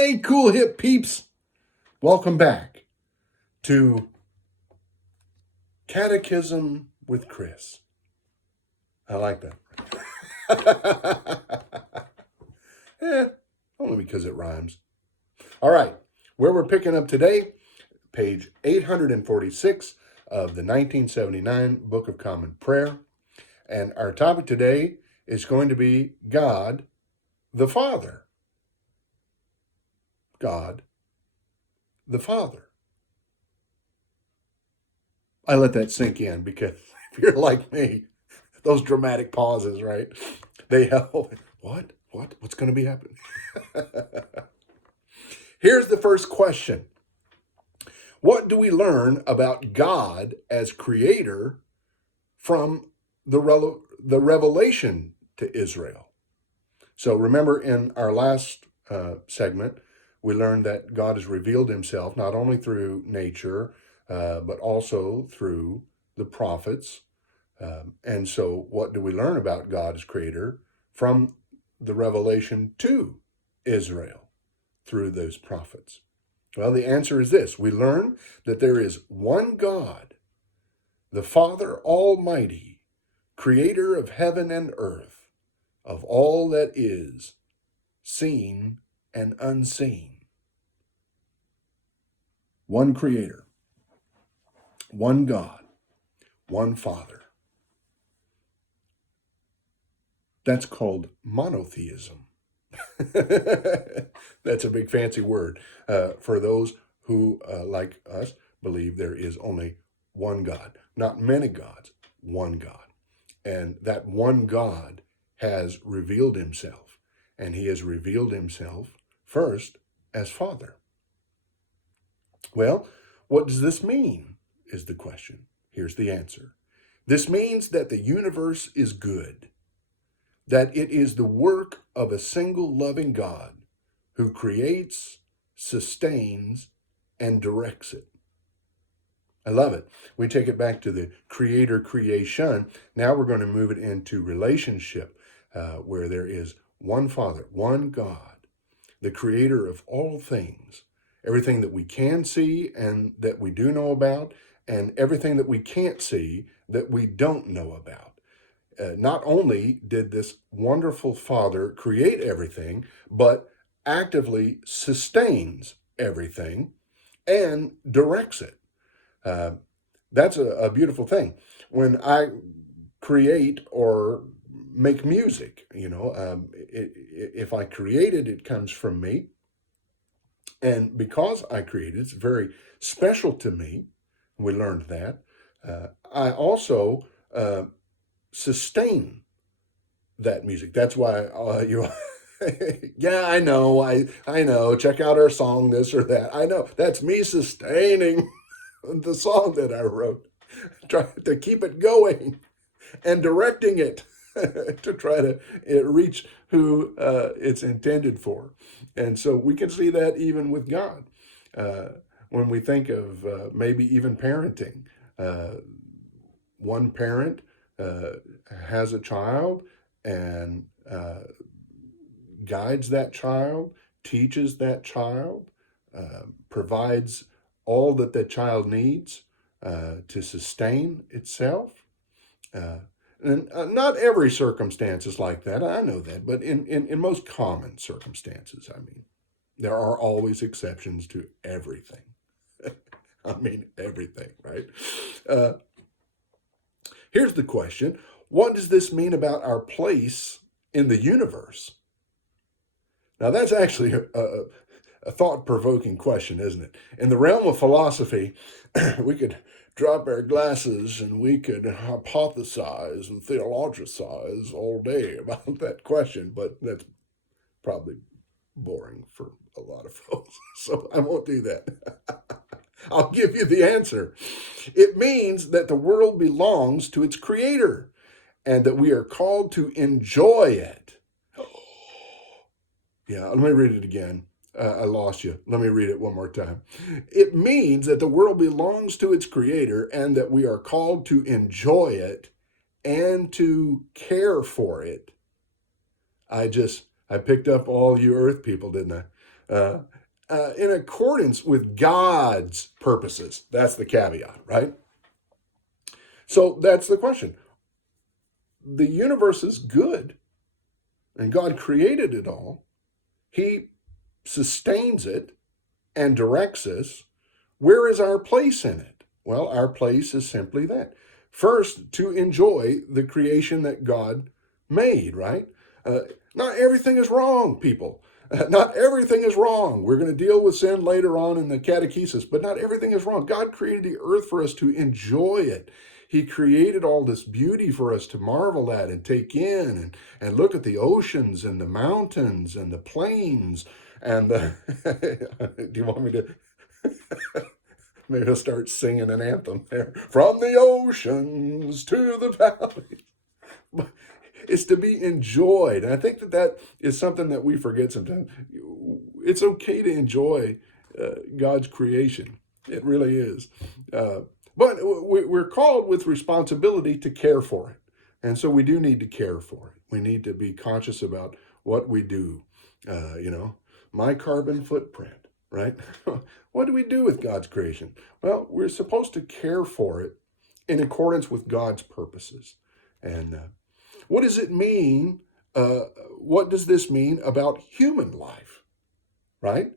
Hey, cool hip peeps. Welcome back to Catechism with Chris. I like that. Only because it rhymes. All right, where we're picking up today, page 846 of the 1979 Book of Common Prayer. And our topic today is going to be God the Father. God the Father. I let that sink in because if you're like me, those dramatic pauses, right? They help. What? What's going to be happening? Here's the first question. What do we learn about God as creator from the revelation to Israel? So remember in our last segment, we learned that God has revealed himself not only through nature, but also through the prophets. And so what do we learn about God as creator from the revelation to Israel through those prophets? Well, the answer is this. We learn that there is one God, the Father Almighty, creator of heaven and earth, of all that is, seen and unseen. One creator, one God, one Father. That's called monotheism. That's a big fancy word for those who, like us, believe there is only one God. Not many gods, one God. And that one God has revealed himself. And he has revealed himself first as Father. Well, what does this mean, is the question. Here's the answer. This means that the universe is good, that it is the work of a single loving God who creates, sustains, and directs it. I love it. We take it back to the creator creation. Now we're going to move it into relationship, where there is one Father, one God, the creator of all things, everything that we can see and that we do know about, and everything that we can't see that we don't know about. Not only did this wonderful Father create everything, but actively sustains everything and directs it. That's a beautiful thing. When I create or make music, if I create it, it comes from me. And because I created it, it's very special to me. We learned that. I also sustain that music. That's why yeah, I know. I know. Check out our song, this or that. I know. That's me sustaining the song that I wrote, trying to keep it going and directing it to try to reach who it's intended for. And so we can see that even with God. When we think of maybe even parenting, one parent has a child and guides that child, teaches that child, provides all that the child needs to sustain itself. And not every circumstance is like that, I know that, but in most common circumstances, I mean, there are always exceptions to everything. I mean, everything, right? Here's the question. What does this mean about our place in the universe? Now, that's actually a thought-provoking question, isn't it? In the realm of philosophy, we could drop our glasses and we could hypothesize and theologize all day about that question, but that's probably boring for a lot of folks, so I won't do that. I'll give you the answer. It means that the world belongs to its creator and that we are called to enjoy it. Yeah, let me read it again. I lost you. Let me read it one more time. It means that the world belongs to its creator and that we are called to enjoy it and to care for it. I picked up all you earth people, didn't I? uh, in accordance with God's purposes. That's the caveat, right? So that's the question. The universe is good, and God created it all. He sustains it and directs us. Where is our place in it? Well, our place is simply that. First, to enjoy the creation that God made, right? Uh, Not everything is wrong, people. Not everything is wrong. We're going to deal with sin later on in the catechesis, but not everything is wrong. God created the earth for us to enjoy it. He created all this beauty for us to marvel at and take in and look at the oceans and the mountains and the plains and the. Do you want me to? Maybe I'll start singing an anthem there. From the oceans to the valleys. It's to be enjoyed. And I think that is something that we forget sometimes. It's okay to enjoy God's creation. It really is. But we're called with responsibility to care for it. And so we do need to care for it. We need to be conscious about what we do. My carbon footprint, right? What do we do with God's creation? Well, we're supposed to care for it in accordance with God's purposes. And what does it mean? What does this mean about human life, right?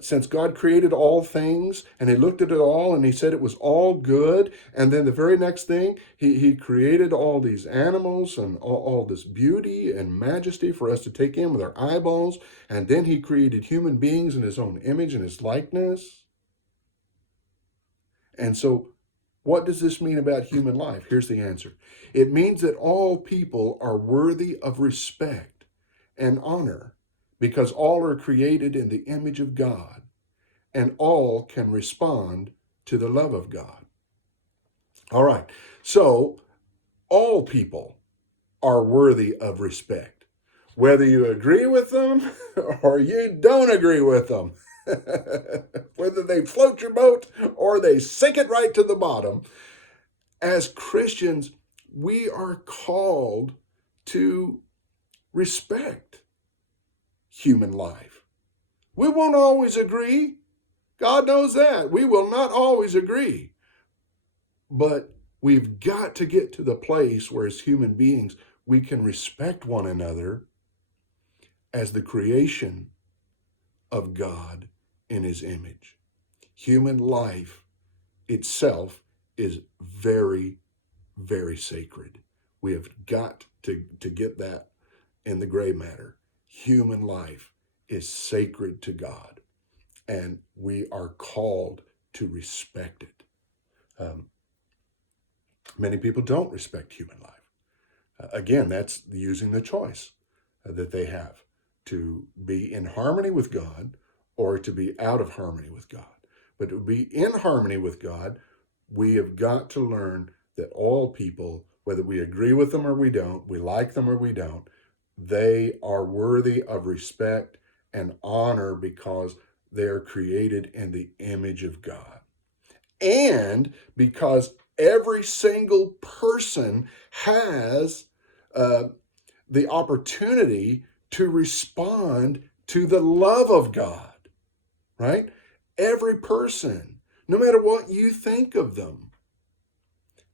Since God created all things and he looked at it all and he said it was all good. And then the very next thing, he created all these animals and all this beauty and majesty for us to take in with our eyeballs. And then he created human beings in his own image and his likeness. And so what does this mean about human life? Here's the answer. It means that all people are worthy of respect and honor, because all are created in the image of God, and all can respond to the love of God. All right, so all people are worthy of respect, whether you agree with them or you don't agree with them, whether they float your boat or they sink it right to the bottom. As Christians, we are called to respect human life. We won't always agree. God knows that. We will not always agree. But we've got to get to the place where, as human beings, we can respect one another as the creation of God in his image. Human life itself is very, very sacred. We have got to get that in the gray matter. Human life is sacred to God, and we are called to respect it. Many people don't respect human life. Again, that's using the choice that they have to be in harmony with God or to be out of harmony with God. But to be in harmony with God, we have got to learn that all people, whether we agree with them or we don't, we like them or we don't, they are worthy of respect and honor because they are created in the image of God. And because every single person has the opportunity to respond to the love of God, right? Every person, no matter what you think of them,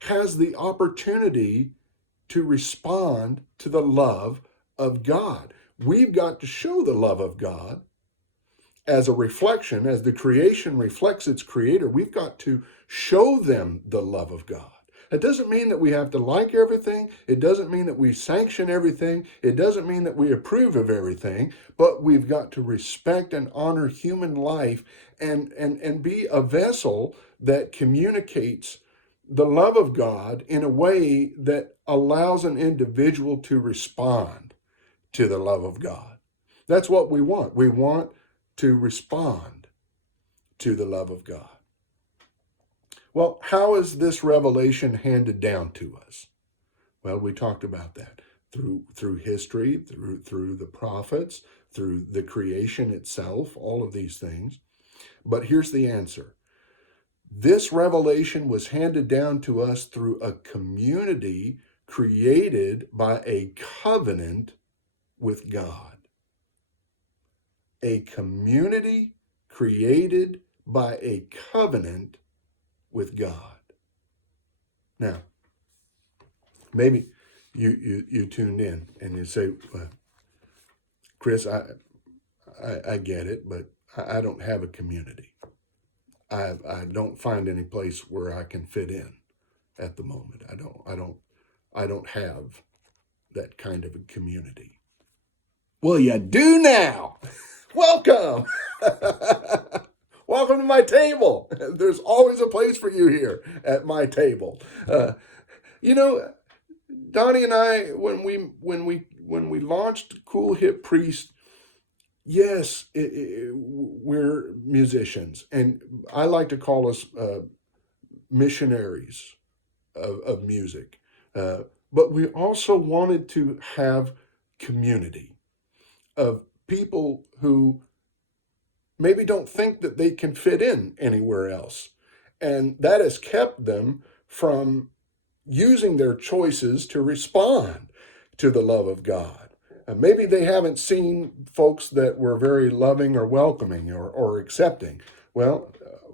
has the opportunity to respond to the love of God. We've got to show the love of God as a reflection, as the creation reflects its creator. We've got to show them the love of God. It doesn't mean that we have to like everything. It doesn't mean that we sanction everything. It doesn't mean that we approve of everything, but we've got to respect and honor human life and be a vessel that communicates the love of God in a way that allows an individual to respond to the love of God. That's what we want. We want to respond to the love of God. Well, how is this revelation handed down to us? Well, we talked about that through history, through the prophets, through the creation itself, all of these things. But here's the answer. This revelation was handed down to us through a community created by a covenant with God. a community created by a covenant with God. Now, maybe you tuned in and you say, well, Chris, I get it, but I don't have a community. I don't find any place where I can fit in at the moment. I don't have that kind of a community. Well, you do now. Welcome. Welcome to my table. There's always a place for you here at my table. You know, Donnie and I, when we launched Cool Hip Priest, yes, we're musicians, and I like to call us missionaries of music. But we also wanted to have community of people who maybe don't think that they can fit in anywhere else. And that has kept them from using their choices to respond to the love of God. Maybe they haven't seen folks that were very loving or welcoming or accepting. Well,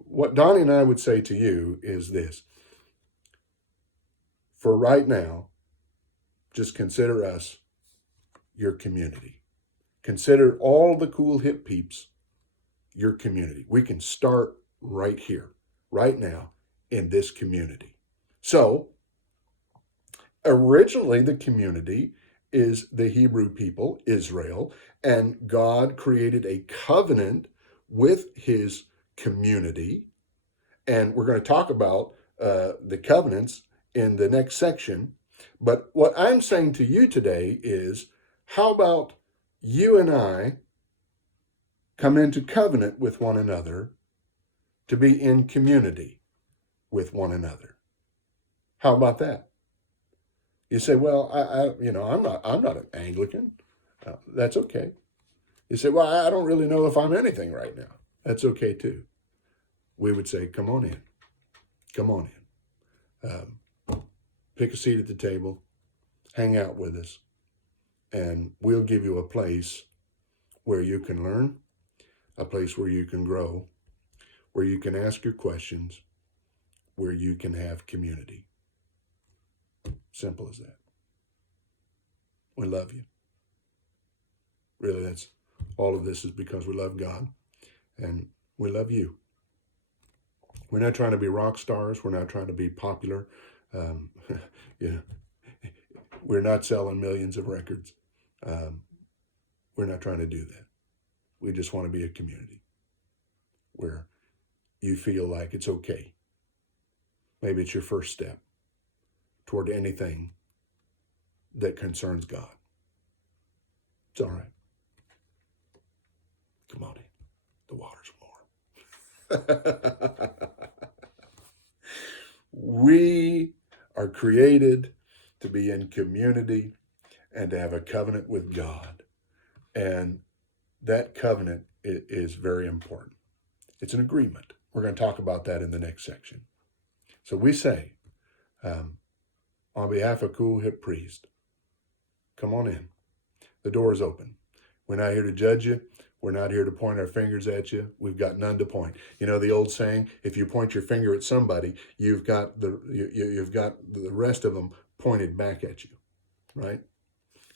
what Donnie and I would say to you is this. For right now, just consider us your community. Consider all the cool hip peeps your community. We can start right here, right now, in this community. So, originally the community is the Hebrew people, Israel, and God created a covenant with his community. And we're going to talk about the covenants in the next section. But what I'm saying to you today is, how about you and I come into covenant with one another to be in community with one another? How about that? You say, well, I'm not an Anglican. That's okay. You say, well, I don't really know if I'm anything right now. That's okay too. We would say, come on in. Come on in. Pick a seat at the table. Hang out with us. And we'll give you a place where you can learn, a place where you can grow, where you can ask your questions, where you can have community. Simple as that. We love you. Really, that's all of this is because we love God and we love you. We're not trying to be rock stars. We're not trying to be popular. We're not selling millions of records. We're not trying to do that. We just want to be a community where you feel like it's okay. Maybe it's your first step toward anything that concerns God. It's all right. Come on in. The water's warm. We are created to be in community and to have a covenant with God. And that covenant is very important. It's an agreement. We're going to talk about that in the next section. So we say, on behalf of Cool Hip Priest, come on in. The door is open. We're not here to judge you. We're not here to point our fingers at you. We've got none to point. You know the old saying, if you point your finger at somebody, you've got the rest of them pointed back at you, right?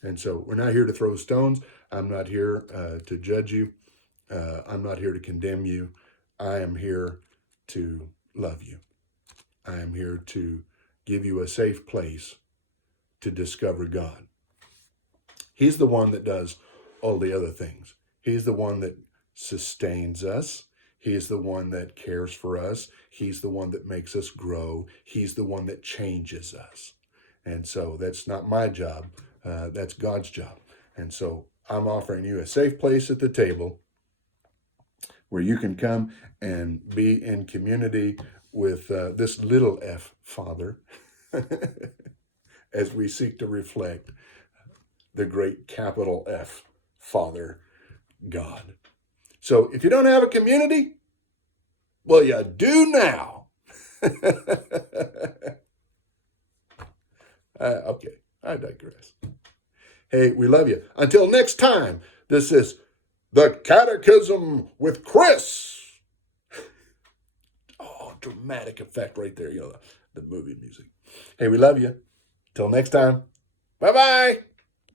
And so we're not here to throw stones. I'm not here to judge you. I'm not here to condemn you. I am here to love you. I am here to give you a safe place to discover God. He's the one that does all the other things. He's the one that sustains us. He's the one that cares for us. He's the one that makes us grow. He's the one that changes us. And so that's not my job. That's God's job. And so I'm offering you a safe place at the table where you can come and be in community with this little f Father as we seek to reflect the great capital F Father God. So if you don't have a community, well, you do now. Okay, I digress. Hey, we love you. Until next time, this is The Catechism with Chris. Oh, dramatic effect right there. The movie music. Hey, we love you. Till next time. Bye-bye.